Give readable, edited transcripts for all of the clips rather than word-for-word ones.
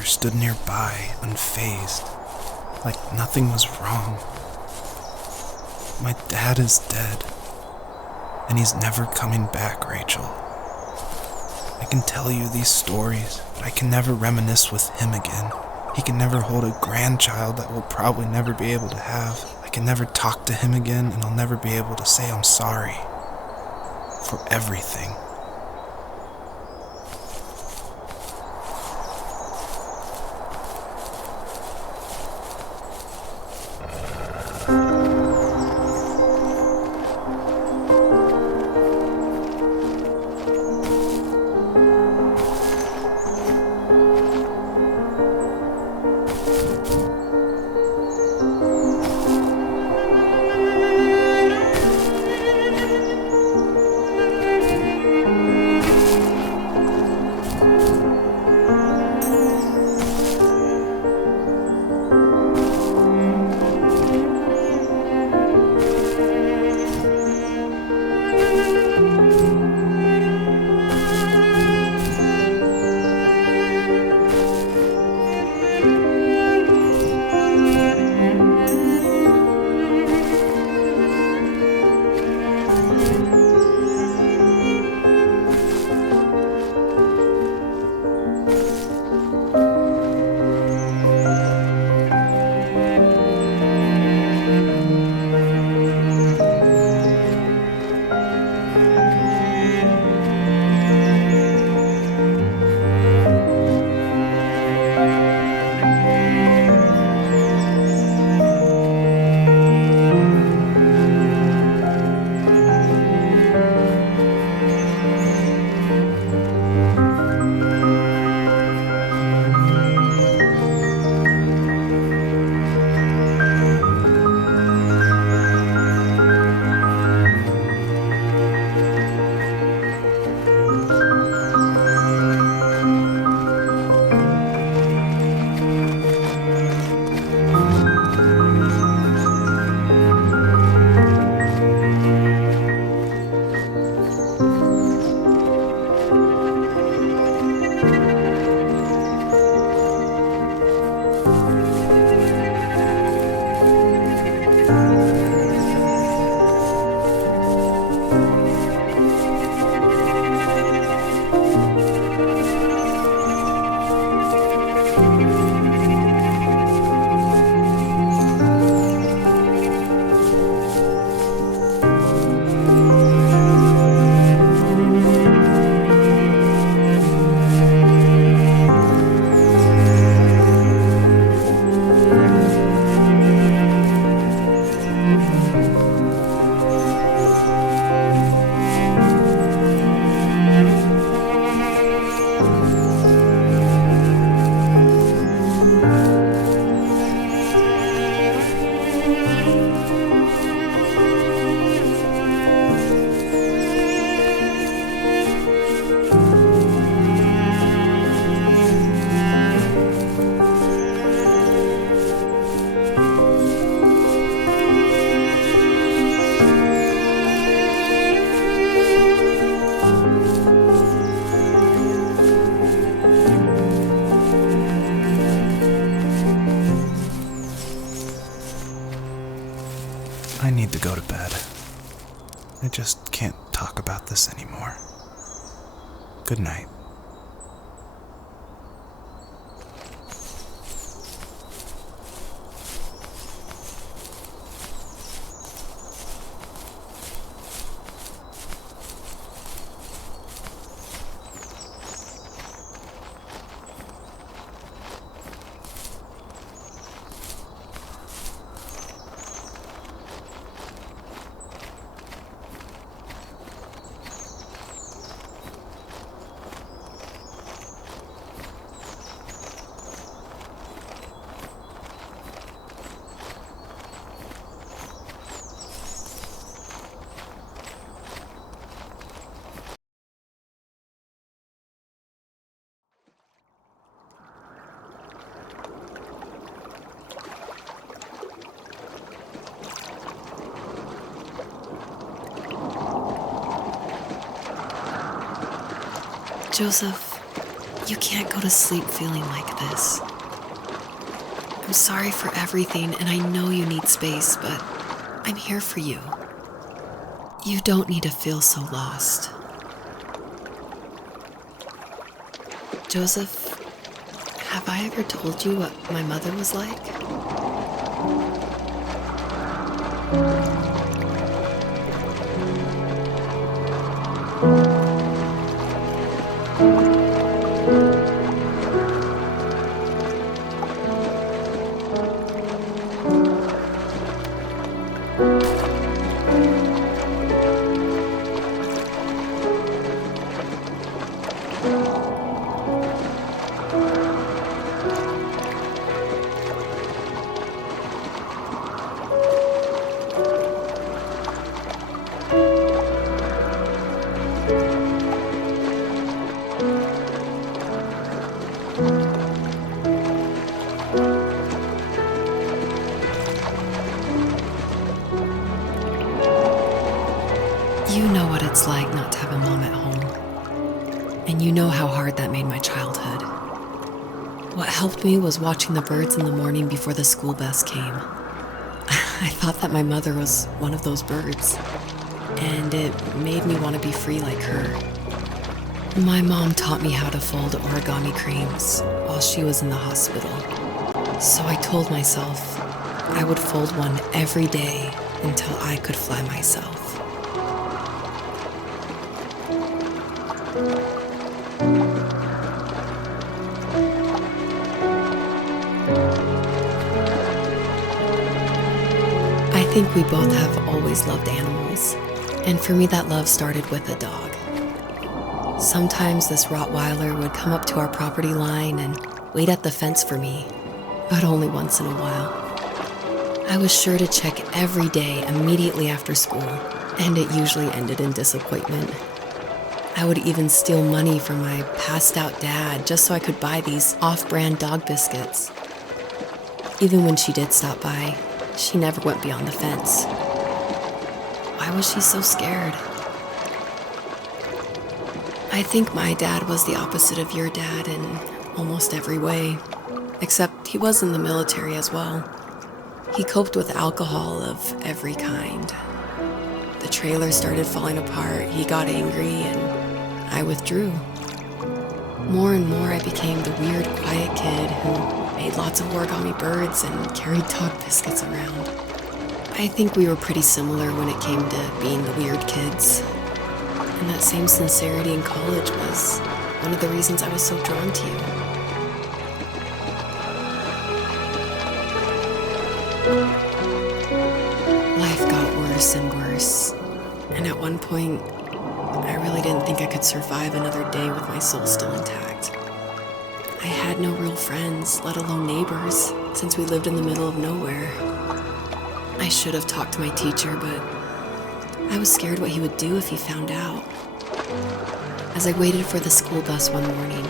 father stood nearby, unfazed, like nothing was wrong. My dad is dead, and he's never coming back, Rachel. I can tell you these stories, but I can never reminisce with him again. He can never hold a grandchild that we'll probably never be able to have. I can never talk to him again, and I'll never be able to say I'm sorry for everything. I need to go to bed. I just can't talk about this anymore. Good night. Joseph, You can't go to sleep feeling like this. I'm sorry for everything, and I know you need space, but I'm here for you. You don't need to feel so lost. Joseph, have I ever told you what my mother was like? You know what it's like not to have a mom at home. And you know how hard that made my childhood. What helped me was watching the birds in the morning before the school bus came. I thought that my mother was one of those birds, and it made me want to be free like her. My mom taught me how to fold origami cranes while she was in the hospital. So I told myself I would fold one every day until I could fly myself. I think we both have always loved animals, and for me that love started with a dog. Sometimes this Rottweiler would come up to our property line and wait at the fence for me, but only once in a while. I was sure to check every day immediately after school, and it usually ended in disappointment. I would even steal money from my passed-out dad just so I could buy these off-brand dog biscuits. Even when she did stop by, she never went beyond the fence. Why was she so scared? I think my dad was the opposite of your dad in almost every way, except he was in the military as well. He coped with alcohol of every kind. The trailer started falling apart, he got angry, and I withdrew. More and more I became the weird, quiet kid who made lots of origami birds and carried dog biscuits around. I think we were pretty similar when it came to being the weird kids. And that same sincerity in college was one of the reasons I was so drawn to you. Life got worse and worse, and at one point, I really didn't think I could survive another day with my soul still intact. I had no real friends, let alone neighbors, since we lived in the middle of nowhere. I should have talked to my teacher, but I was scared what he would do if he found out. As I waited for the school bus one morning,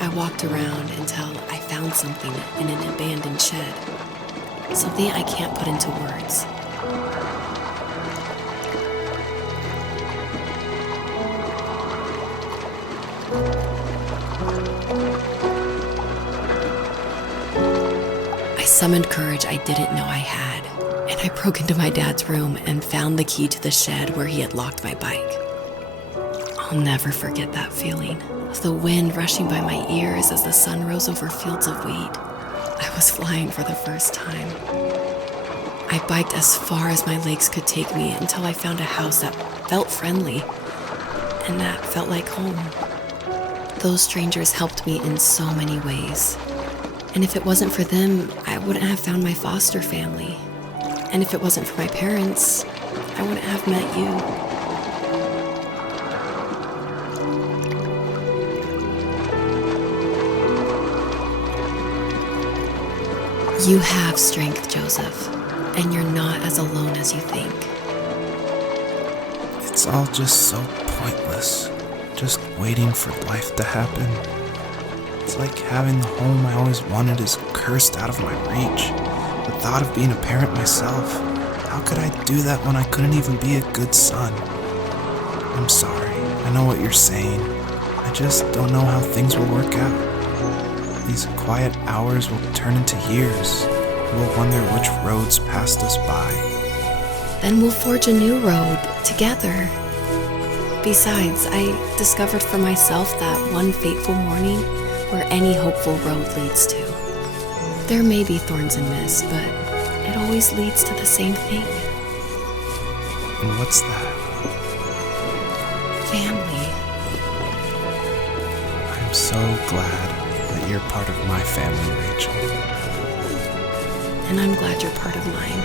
I walked around until I found something in an abandoned shed. Something I can't put into words. I summoned courage I didn't know I had, and I broke into my dad's room and found the key to the shed where he had locked my bike. I'll never forget that feeling, of the wind rushing by my ears as the sun rose over fields of wheat. I was flying for the first time. I biked as far as my legs could take me until I found a house that felt friendly, and that felt like home. Those strangers helped me in so many ways. And if it wasn't for them, I wouldn't have found my foster family. And if it wasn't for my parents, I wouldn't have met you. You have strength, Joseph, and you're not as alone as you think. It's all just so pointless, just waiting for life to happen. It's like having the home I always wanted is cursed out of my reach. The thought of being a parent myself, how could I do that when I couldn't even be a good son? I'm sorry, I know what you're saying. I just don't know how things will work out. These quiet hours will turn into years. We'll wonder which roads passed us by. Then we'll forge a new road together. Besides, I discovered for myself that one fateful morning where any hopeful road leads to. There may be thorns and mist, but it always leads to the same thing. And what's that? Family. I'm so glad that you're part of my family, Rachel. And I'm glad you're part of mine.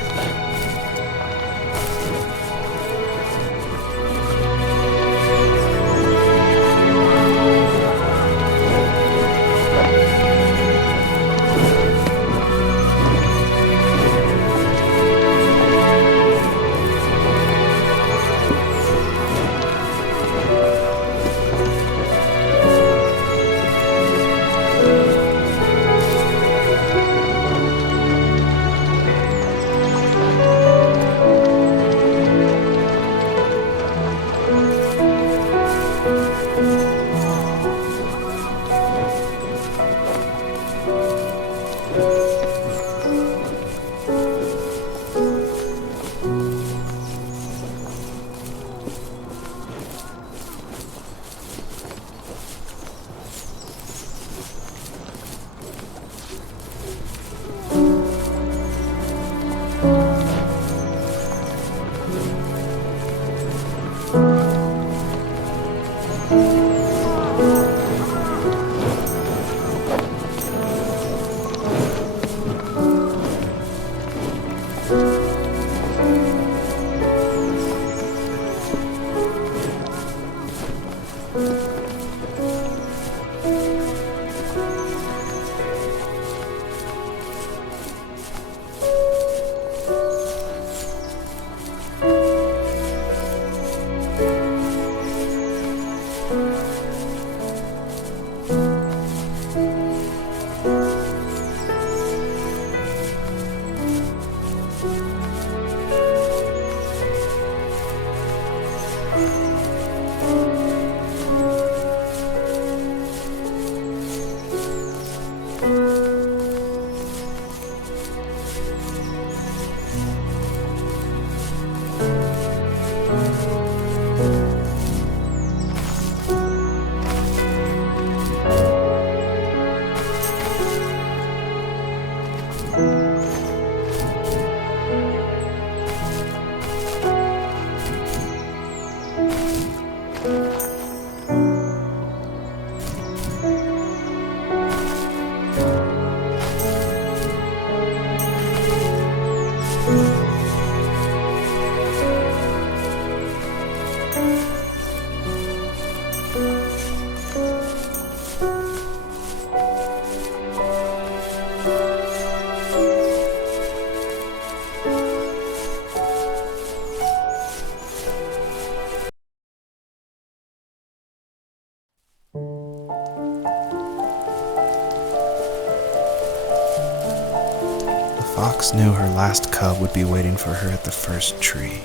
The fox knew her last cub would be waiting for her at the first tree.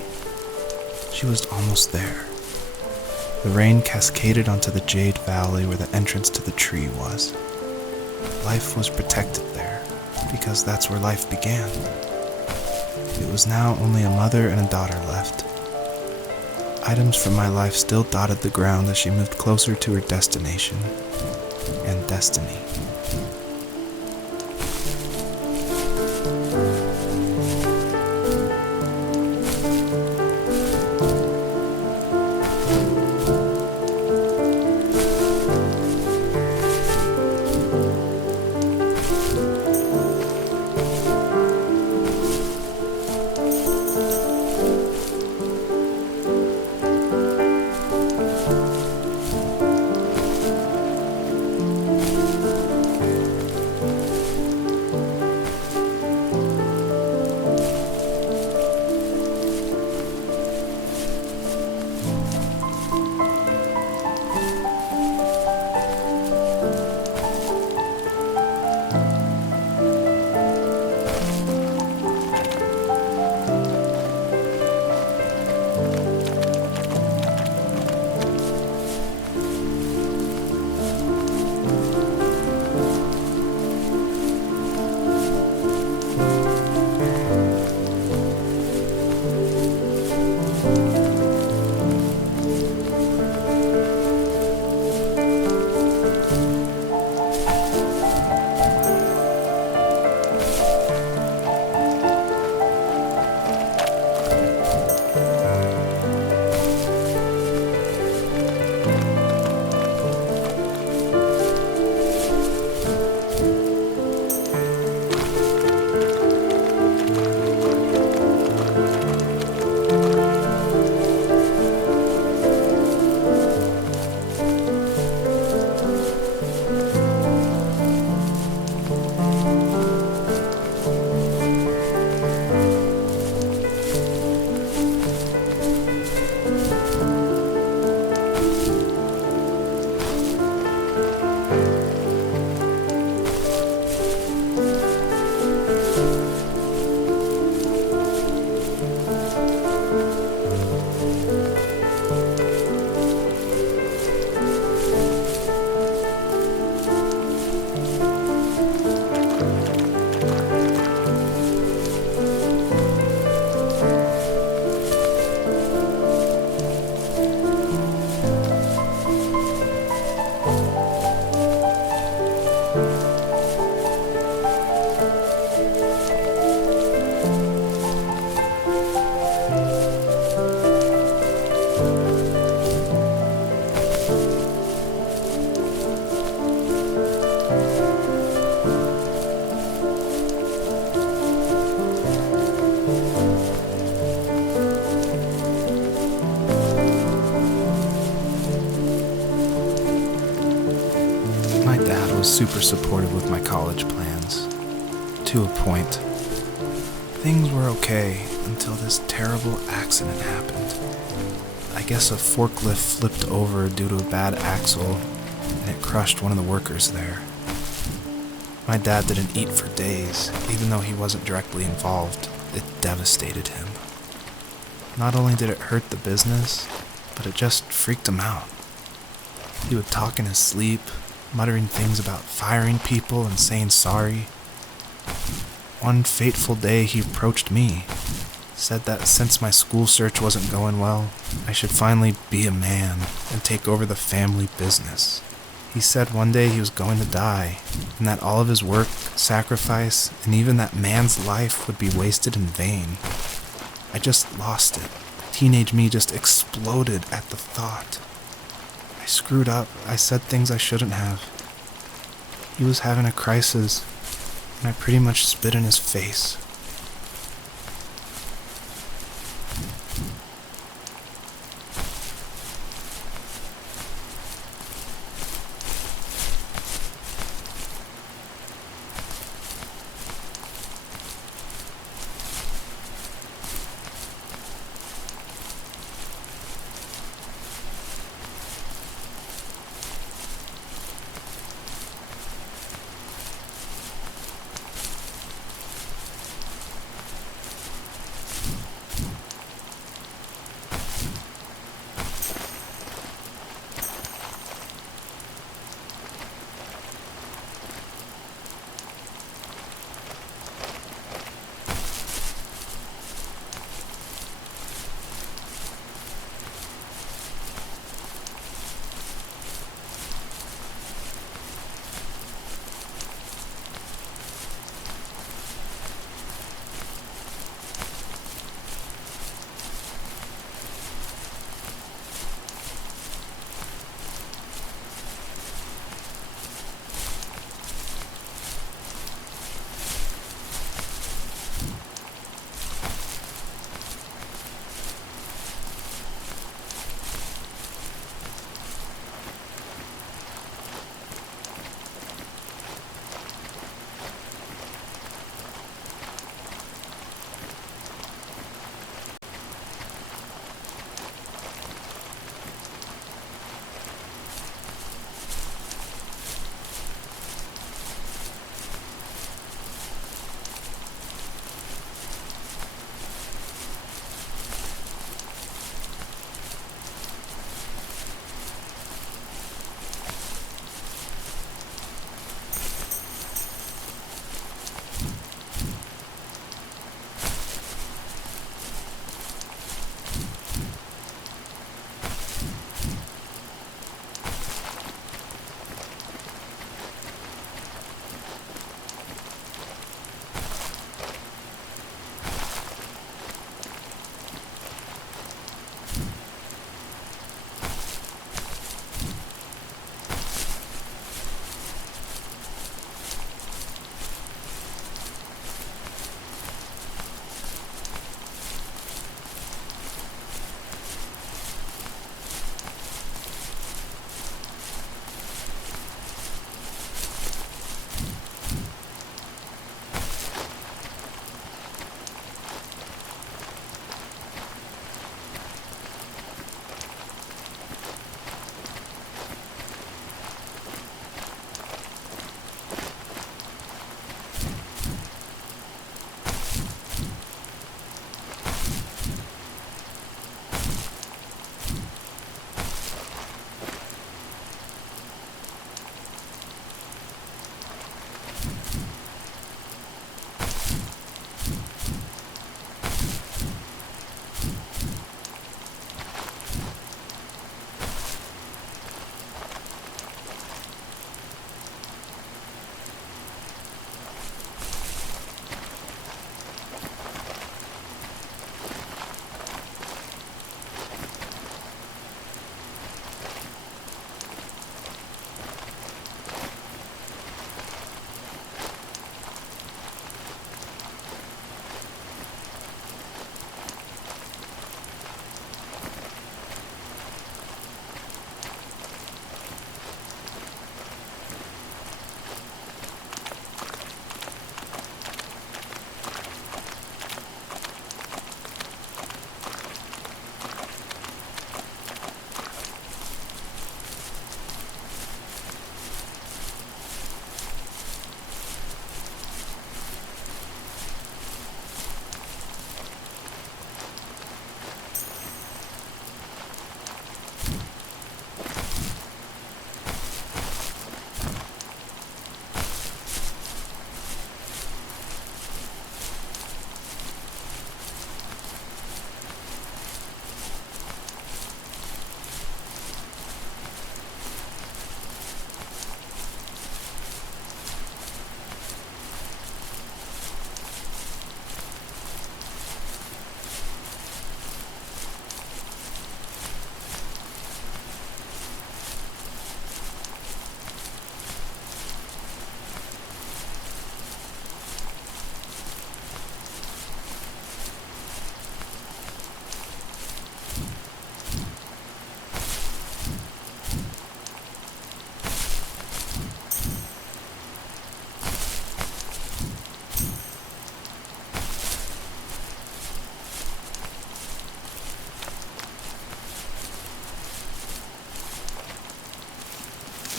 She was almost there. The rain cascaded onto the jade valley where the entrance to the tree was. Life was protected there, because that's where life began. It was now only a mother and a daughter left. Items from my life still dotted the ground as she moved closer to her destination and destiny. super supportive with my college plans. To a point. Things were okay until this terrible accident happened. I guess a forklift flipped over due to a bad axle, and it crushed one of the workers there. My dad didn't eat for days, even though he wasn't directly involved. It devastated him. Not only did it hurt the business, but it just freaked him out. He would talk in his sleep, muttering things about firing people and saying sorry. One fateful day he approached me, said that since my school search wasn't going well, I should finally be a man and take over the family business. He said one day he was going to die, and that all of his work, sacrifice, and even that man's life would be wasted in vain. I just lost it. Teenage me just exploded at the thought. I screwed up. I said things I shouldn't have. He was having a crisis, and I pretty much spit in his face.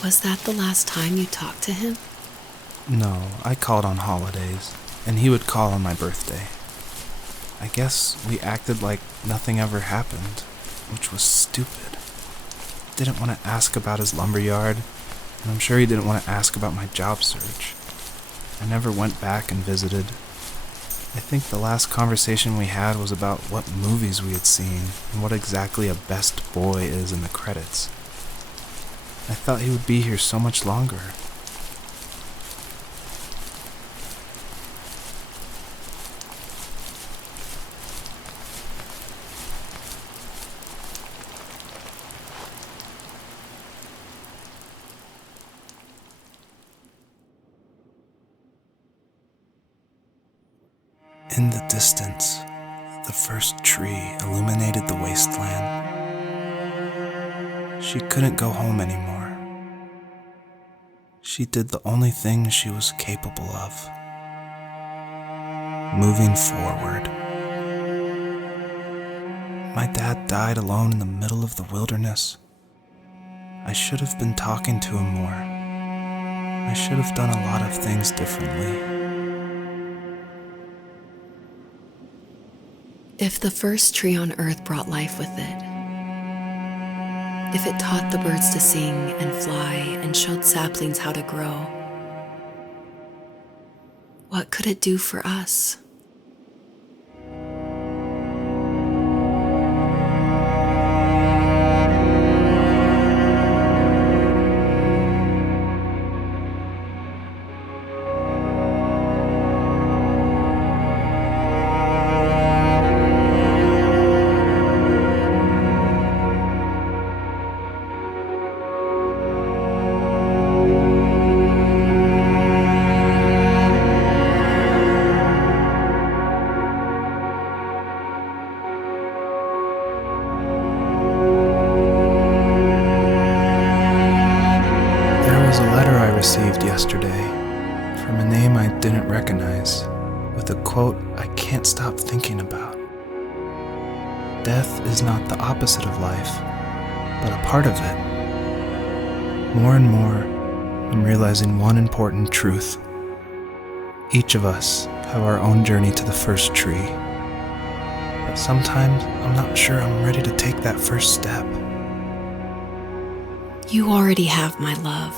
Was that the last time you talked to him? No, I called on holidays, and he would call on my birthday. I guess we acted like nothing ever happened, which was stupid. Didn't want to ask about his lumberyard, and I'm sure he didn't want to ask about my job search. I never went back and visited. I think the last conversation we had was about what movies we had seen and what exactly a best boy is in the credits. I thought he would be here so much longer. In the distance, the first tree illuminated the wasteland. She couldn't go home anymore. She did the only thing she was capable of: moving forward. My dad died alone in the middle of the wilderness. I should have been talking to him more. I should have done a lot of things differently. If the first tree on earth brought life with it, if it taught the birds to sing and fly and showed saplings how to grow, what could it do for us? Received yesterday from a name I didn't recognize, with a quote I can't stop thinking about. Death is not the opposite of life, but a part of it. More and more, I'm realizing one important truth. Each of us have our own journey to the first tree, but sometimes I'm not sure I'm ready to take that first step. You already have my love.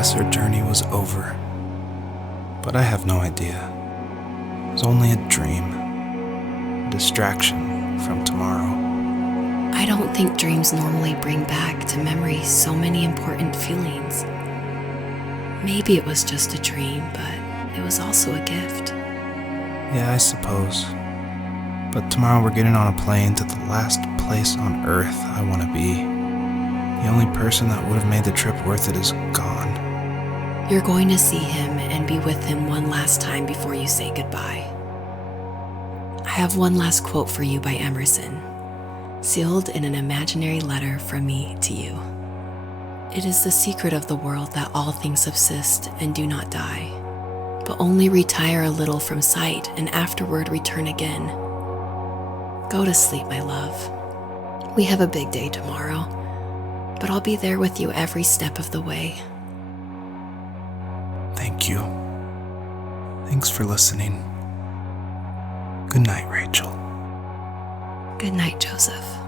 guess our journey was over. But I have no idea. It was only a dream, a distraction from tomorrow. I don't think dreams normally bring back to memory so many important feelings. Maybe it was just a dream, but it was also a gift. Yeah, I suppose. But tomorrow we're getting on a plane to the last place on Earth I want to be. The only person that would have made the trip worth it is gone. You're going to see him and be with him one last time before you say goodbye. I have one last quote for you by Emerson, sealed in an imaginary letter from me to you. It is the secret of the world that all things subsist and do not die, but only retire a little from sight and afterward return again. Go to sleep, my love. We have a big day tomorrow, but I'll be there with you every step of the way. Thank you. Thanks for listening. Good night, Rachel. Good night, Joseph.